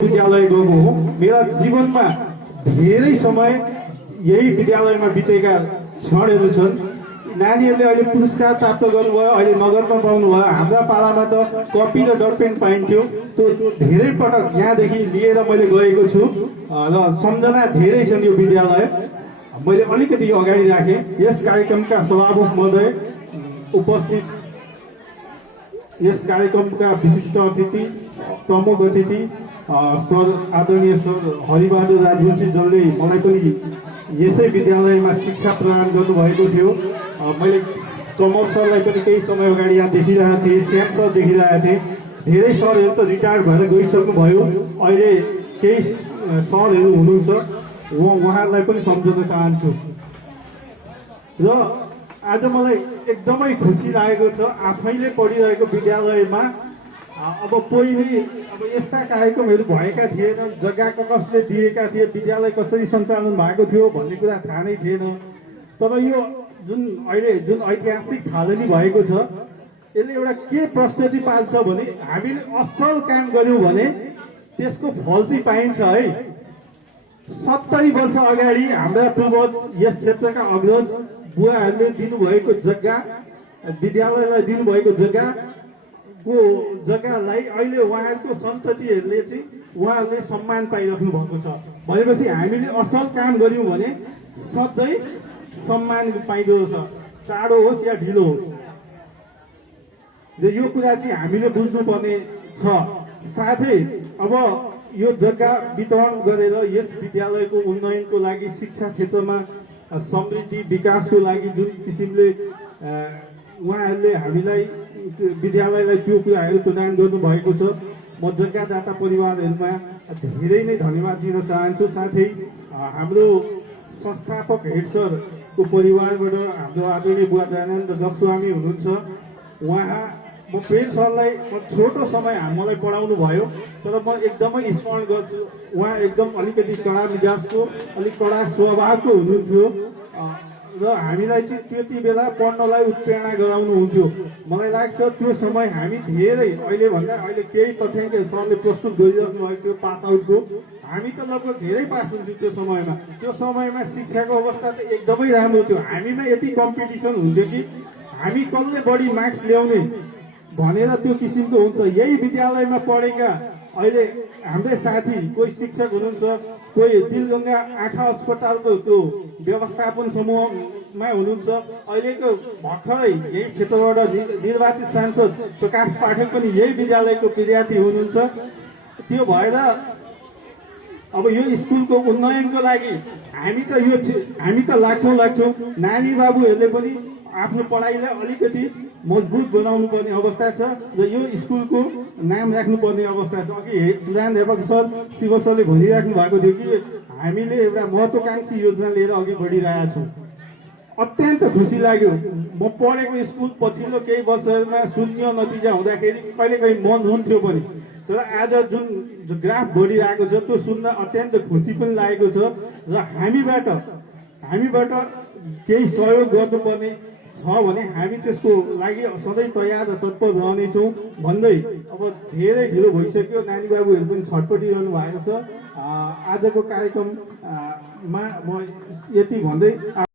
विद्यालय गएको हो। मेरा जीवनमा धेरै समय यही विद्यालयमा बितेका क्षणहरू छन्। नानीहरूले अहिले पुरस्कार प्राप्त गर्नुभयो, अहिले नगरमा पाउनुभयो। हाम्रा पालामा त कपी र डटपेन पाइन्थ्यो। त्यो धेरै पटक यहाँदेखि लिएर मैले गएको छु र सम्झना धेरै छन्। यो विद्यालय मैले अलिकति अगाडि राखेँ। यस कार्यक्रमका सभामुख महोदय, उपस्थित यस कार्यक्रमका विशिष्ट अतिथि, प्रमुख अतिथि सर आदरणीय सर हरिबहादुर राजवंशी, जसले मलाई पनि यसै विद्यालयमा शिक्षा प्रदान गर्नुभएको थियो। मैले कमल सरलाई पनि केही समय अगाडि यहाँ देखिरहेको थिएँ, श्याम सर देखिरहेको थिएँ। धेरै सरहरू त रिटायर्ड भएर गइसक्नुभयो, अहिले केही सरहरू हुनुहुन्छ, उहाँहरूलाई पनि सम्झाउन चाहन्छु। र आज मलाई एकदमै खुसी लागेको छ, आफैले पढिरहेको विद्यालयमा अब पहिले यस्ता कार्यक्रमहरू भएका थिएन। जग्गा कसले दिएका थिए, विद्यालय कसरी सञ्चालन भएको थियो भन्ने कुरा थाहा नै थिएन। तर यो जुन ऐतिहासिक थालनी भएको छ, यसले एउटा के प्रश्न चाहिँ पाल्छ भने हामीले असल काम गर्यौँ भने त्यसको फल चाहिँ पाइन्छ है। 70 वर्ष अगाडि हाम्रा पूर्वज, यस क्षेत्रका अग्रज बुवाहरूले दिनुभएको जग्गा, विद्यालयलाई दिनुभएको जग्गालाई अहिले उहाँहरूको सन्ततिहरूले चाहिँ उहाँहरूले सम्मान पाइराख्नु भएको छ। भनेपछि हामीले असल काम गर्यौँ भने सधैँ सम्मान पाइँदो रहेछ, चाँडो होस् या ढिलो होस्। र यो कुरा चाहिँ हामीले बुझ्नुपर्ने छ। साथै अब यो जग्गा वितरण गरेर यस विद्यालयको उन्नयनको लागि, शिक्षा क्षेत्रमा समृद्धि विकासको लागि जुन किसिमले उहाँहरूले हामीलाई, विद्यालयलाई त्यो कुराहरू प्रदान गर्नुभएको छ, म जग्गादाता परिवारहरूमा धेरै नै धन्यवाद दिन चाहन्छु। साथै हाम्रो संस्थापक हेड सरको परिवारबाट हाम्रो आदरणीय बुवा दयानन्द गोस्वामी हुनुहुन्छ। म प्रेम सरलाई छोटो समय मलाई पढाउनु भयो, तर म एकदमै स्मरण गर्छु। उहाँ एकदम अलिकति कडा मिजाजको, अलिक कडा स्वभावको हुनुहुन्थ्यो र हामीलाई चाहिँ त्यति बेला पढ्नलाई उत्प्रेरणा गराउनुहुन्थ्यो। मलाई लाग्छ त्यो समय हामी धेरै, अहिले केही तथ्याङ्क सरले प्रस्तुत गरिराख्नु भएको थियो पास आउटको, हामी त लगभग धेरै पास हुन्थ्यो त्यो समयमा। त्यो समयमा शिक्षाको अवस्था त एकदमै राम्रो थियो। हामीमा यति कम्पिटिसन हुन्थ्यो कि हामी कसले बढी मार्क्स ल्याउने भनेर त्यो किसिमको हुन्छ। यही विद्यालयमा पढेका अहिले हाम्रै साथी, कोही शिक्षक हुनुहुन्छ, कोही दिलगङ्गा आँखा अस्पतालको त्यो व्यवस्थापन समूहमा हुनुहुन्छ। अहिलेको भर्खरै यही क्षेत्रबाट निर्वाचित सांसद प्रकाश पाठक पनि यही विद्यालयको विद्यार्थी हुनुहुन्छ। त्यो भएर अब यो स्कुलको उन्नयनको लागि हामी त लाग्छौँ। नानी बाबुहरूले पनि आफ्नो पढाइलाई अलिकति मजबुत बनाउनु पर्ने अवस्था छ र यो स्कुलको नाम राख्नुपर्ने अवस्था छ। अघि प्रधानाध्यापक सर, शिव सरले भनिराख्नु भएको थियो कि हामीले एउटा महत्त्वकांक्षी योजना लिएर अघि बढिरहेका छौँ। अत्यन्त खुसी लाग्यो। म पढेको स्कुल पछिल्लो केही वर्षहरूमा शून्य नतिजा हुँदाखेरि कहिलेकाहीँ मन हुन्थ्यो पनि, तर आज जुन ग्राफ बढिरहेको छ त्यो सुन्न अत्यन्त खुसी पनि लागेको छ। र हामीबाट केही सहयोग गर्नुपर्ने छ भने हामी त्यसको लागि सधैँ तयार र तत्पर रहनेछौँ भन्दै अब धेरै ढिलो भइसक्यो। नानी बाबुहरू पनि छटपटिरहनु भएको छ। आजको कार्यक्रममा म यति भन्दै